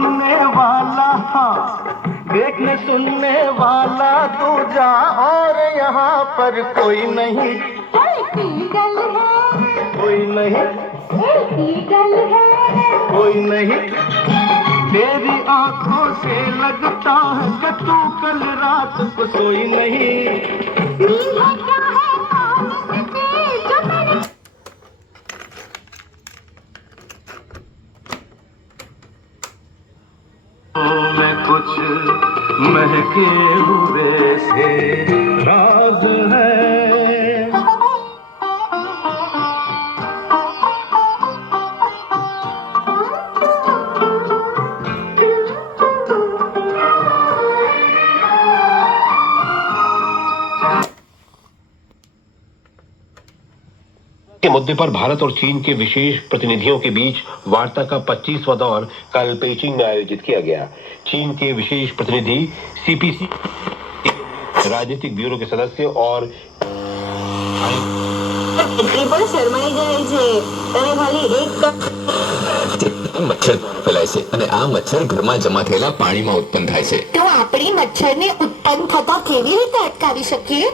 सुनने वाला, हाँ देखने सुनने वाला तू जा, और यहाँ पर कोई नहीं, कोई नहीं, कोई नहीं। तेरी आंखों से लगता है कि तू कल रात को सोई नहीं। में कुछ महके हुए से राज है। के मुद्दे पर भारत और चीन के विशेष प्रतिनिधियों के बीच वार्ता का 25वां दौर कल पेइचिंग में आयोजित किया गया। चीन के विशेष प्रतिनिधि सीपीसी राजनीतिक ब्यूरो के सदस्य और મચ્છર ફેલાય છે અને આ મચ્છર ઘરમાં જમા થયેલા પાણીમાં ઉત્પન્ન થાય છે. તો આપણે મચ્છરને ઉત્પન્ન થતા કેવી રીતે અટકાવી શકીએ?